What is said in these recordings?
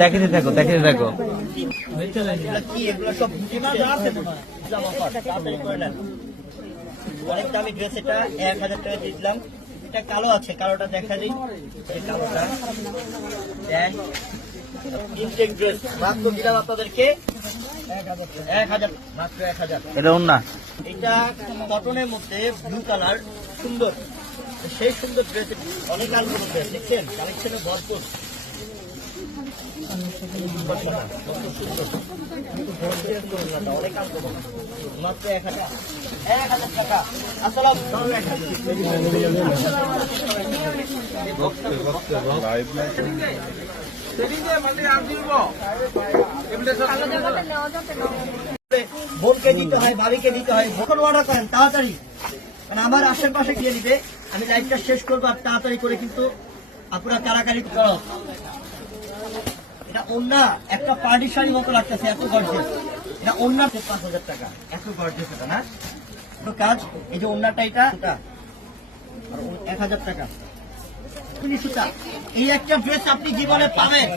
দেখেতে থাকো দেখেতে থাকো। অনেক দামি ড্রেস এটা এক হাজার টাকা দিয়ে দিলাম এটা কালো আছে কালোটা দেখা দিই এই কালোটা ইনটেক ড্রেস মাত্র দিলাম আপনাদেরকে এক হাজার মাত্র এক হাজার এটা না এটা কটনের মধ্যে ব্লু কালার সুন্দর। সেই সুন্দর ড্রেস অনেক কোনো ড্রেস দেখছেন? কালেকশনে ভরপুর। বোনকে দিতে হয় ভাবিকে দিতে হয়, যখন অর্ডার করেন, তাড়াতাড়ি। মানে আমার আশেপাশে গিয়ে নিবে আমি লাইভটা শেষ করব আর তাড়াতাড়ি করে কিন্তু আপনারা কারাকারি করো এটা অন্য একটা পার্টি মতো লাগতেছে, এত গর্জেস এটা অন্য পাঁচ হাজার টাকা। এত গর্জেস না? তো কাজ, এই যে অন্যটা এটা এক হাজার টাকা। এই একটা ড্রেস আপনি জীবনে পাবেন।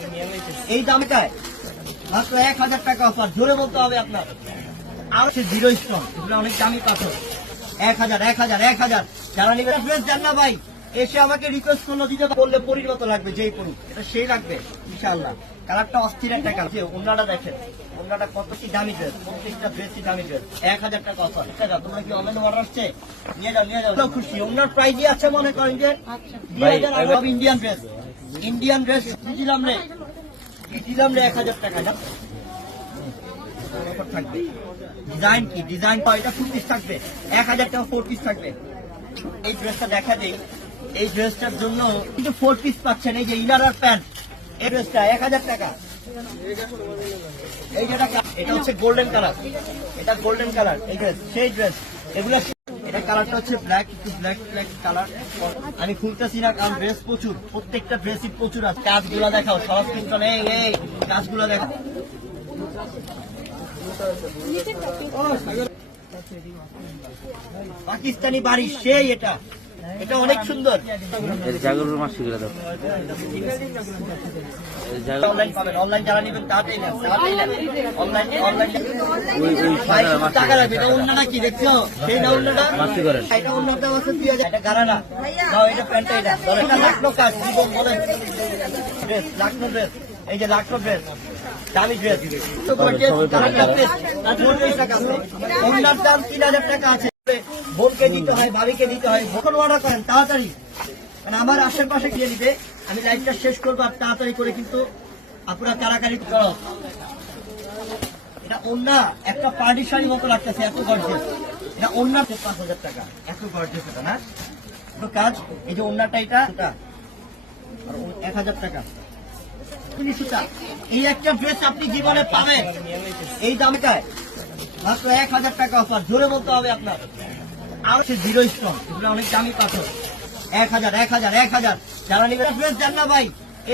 এই দামটায়। মাত্র এক হাজার টাকা অফার জোরে বলতে হবে আপনার। আর হচ্ছে জিরো স্ট্রং এগুলো অনেক দামি পাথর। এক হাজার এক হাজার এক হাজার। যারা নিবে ড্রেস দেন না ভাই। এসে আমাকে রিকোয়েস্ট করল দিতে বললে পরির মতো লাগবে যেই পড়ুক। এটা সেই লাগবে ইনশাআল্লাহ। কালারটা অস্থির একটা কালার। যে অন্যটা দেখেন অন্যটা কত কি দামি ড্রেস প্রত্যেকটা ড্রেসই দামি ড্রেস এক হাজার টাকা অফার টাকা তোমরা কি অনলাইন অর্ডার আসছে? নিয়ে যাও নিয়ে যাও। খুশি। অন্যার প্রাইজই আছে মনে করেন যে ইন্ডিয়ান ড্রেস ইন্ডিয়ান ড্রেস দিলাম রে? দিলাম রে? এক হাজার টাকা না? থাকবে। ডিজাইন কি? ডিজাইন এটা ফুল পিস থাকবে। এক হাজার টাকা ফোর পিস থাকবে। এই ড্রেসটা দেখা দেই। এই ড্রেসটার জন্য কিন্তু ফোর পিস পাচ্ছেন। এই যে ইনার আর প্যান্ট এই ড্রেসটা এক হাজার টাকা। এই যেটা এটা হচ্ছে গোল্ডেন কালার এটা গোল্ডেন কালার এই ড্রেস সেই ড্রেস এগুলো কালারটা হচ্ছে আমি খুলতেছি না, কারণ ড্রেস প্রচুর। প্রত্যেকটা ড্রেসই প্রচুর আছে। কাজগুলো দেখাও, সব কিন্তু এই দেখাও। পাকিস্তানি বাড়ি সেই এটা। এটা অনেক সুন্দর। জাগরুর শিখে দাও। অনলাইন যারা নেবেন মাছ টাকা লাগবে এটা অন্যটা কি দেখছ? সেই না অন্যটা এটা অন্যটা আছে দুই হাজার এটা গারানা। দাও এটা প্যান্টটা এটা। লাখনো কাজ জীবন বলেন? Dress Lucknow dress. এই যে লাখনো ড্রেস দামি ড্রেস। তো টাকা আছে। অন্যার দাম তিন হাজার টাকা আছে। বোনকে দিতে হয়, ভাবিকে দিতে হয়, যখন অর্ডার করেন, তাড়াতাড়ি। মানে আমার আশেপাশে গিয়ে নিবে। আমি লাইভটা শেষ করব আর তাড়াতাড়ি করে কিন্তু আপনারা কারাকারি করো। এটা অন্য একটা পার্টি শাড়ি মতো লাগতেছে, এত গর্জেস এটা অন্য পাঁচ হাজার টাকা। এত গর্জেস এটা, না? তো কাজ, এই যে অন্যটা এটা এক হাজার টাকা। এই একটা ড্রেস আপনি জীবনে পাবেন। এই দামটায়। মাত্র এক হাজার টাকা অফার জোরে বলতে হবে আপনার। আর হচ্ছে জিরো স্ট্রং এগুলো অনেক দামি পাথর। এক হাজার এক হাজার এক হাজার। যারা নিবে ড্রেস দেন না ভাই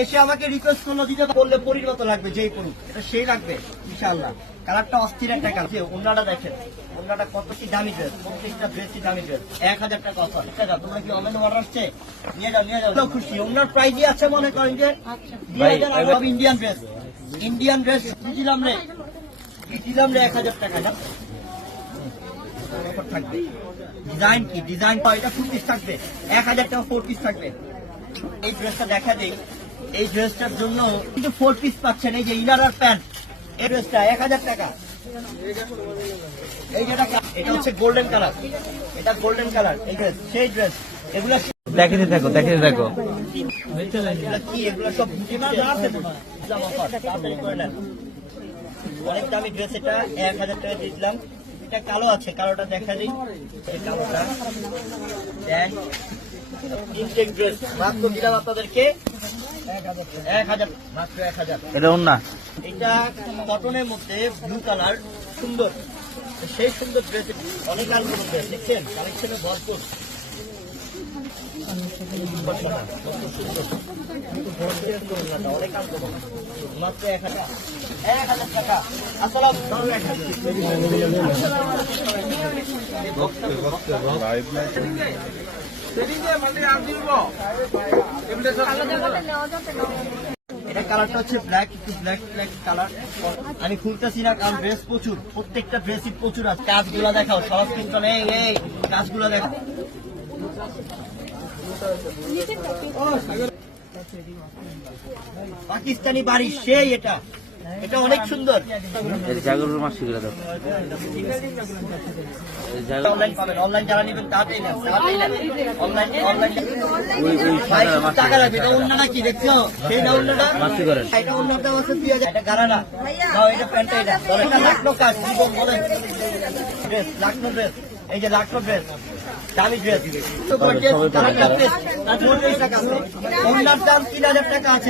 এসে আমাকে রিকোয়েস্ট করল দিতে বললে পরির মতো লাগবে যেই পড়ুক এটা সেই লাগবে ইনশাআল্লাহ। কালারটা অস্থির একটা কালার। যে অন্যটা দেখেন অন্যটা কত কি দামি ড্রেস প্রত্যেকটা ড্রেসই দামি ড্রেস এক হাজার টাকা অফার টাকা তোমরা কি অনলাইন অর্ডার আসছে? নিয়ে যাও নিয়ে যাও। খুশি। অন্যার প্রাইজই আছে মনে করেন যে ইন্ডিয়ান ড্রেস ইন্ডিয়ান ড্রেস দিলাম রে। দিলাম রে এক হাজার টাকা না? অফার থাকবে। ডিজাইন কি? ডিজাইন পাও এটা ফুল পিস থাকবে। এক হাজার টাকা ফোর পিস থাকবে। এই ড্রেসটা দেখা দেই। এই ড্রেসটার জন্য কিন্তু ফোর পিস পাচ্ছেন। এই যে ইনার আর প্যান্ট এই ড্রেসটা এক হাজার টাকা। এই যেটা এটা হচ্ছে গোল্ডেন কালার এটা গোল্ডেন কালার এই ড্রেস সেই ড্রেস এগুলো দেখেতে থাকো দেখেতে থাকো কি? এগুলো সব। অনেক দামি ড্রেস এটা। এক হাজার টাকা দিয়ে এটা কালো আছে কালোটা দেখা দিই। এই কালোটা। ইনটেক ড্রেস। মাত্র দিলাম আপনাদেরকে? এক হাজার মাত্র এক হাজার। এটা না? এটা কটনের মধ্যে ব্লু কালার সুন্দর। সেই সুন্দর ড্রেস অনেক আলোচনা ড্রেস দেখছেন? কালেকশনে ভরপুর। কালারটা হচ্ছে ব্ল্যাক ব্ল্যাক ব্ল্যাক কালার আমি খুলতেছি না, কারণ ড্রেস প্রচুর, প্রত্যেকটা ড্রেসই প্রচুর আছে। কাজগুলো দেখাও, সব কিন্তু এই, কাজগুলো দেখাও। পাকিস্তানি বাড়ি সেই এটা। এটা অনেক সুন্দর। জাগরুর দাও অনলাইন যারা নেবেন অনলাইন অনলাইন। টাকা রাখবে এটা অন্যটা কি দেখছ? সেই না অন্যটা এটা অন্যটা আছে দুই হাজার। এটা গারানা দাও এটা প্যান্টটা এটা। এটা লাখনো কাজ জীবন ড্রেস লাখনো ড্রেস এই যে লাখনো ড্রেস দামি ড্রেস তো ড্রেস কালারটা ড্রেস তার জন্য টাকা আছে অন্যার দাম তিন হাজার টাকা আছে